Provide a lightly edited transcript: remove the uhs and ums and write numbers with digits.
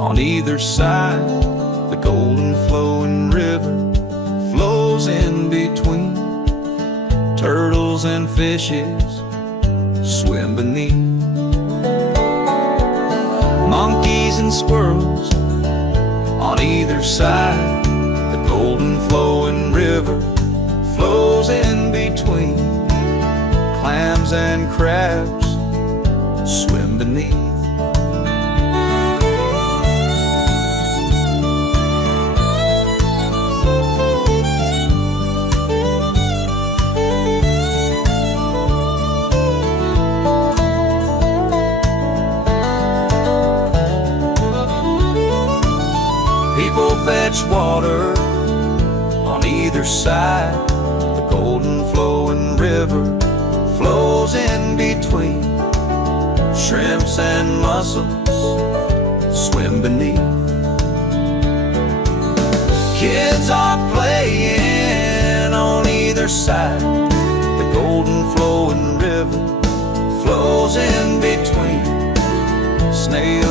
On either side, the golden flowing river flows in between. Turtles and fishes swim beneath. Monkeys and squirrels on either side, the golden flowing river flows in between. Clams and crabs swim beneath. People fetch water on either side, the golden flowing river flows in between. Shrimps and mussels swim beneath. Kids are playing on either side, the golden flowing river flows in between. Snails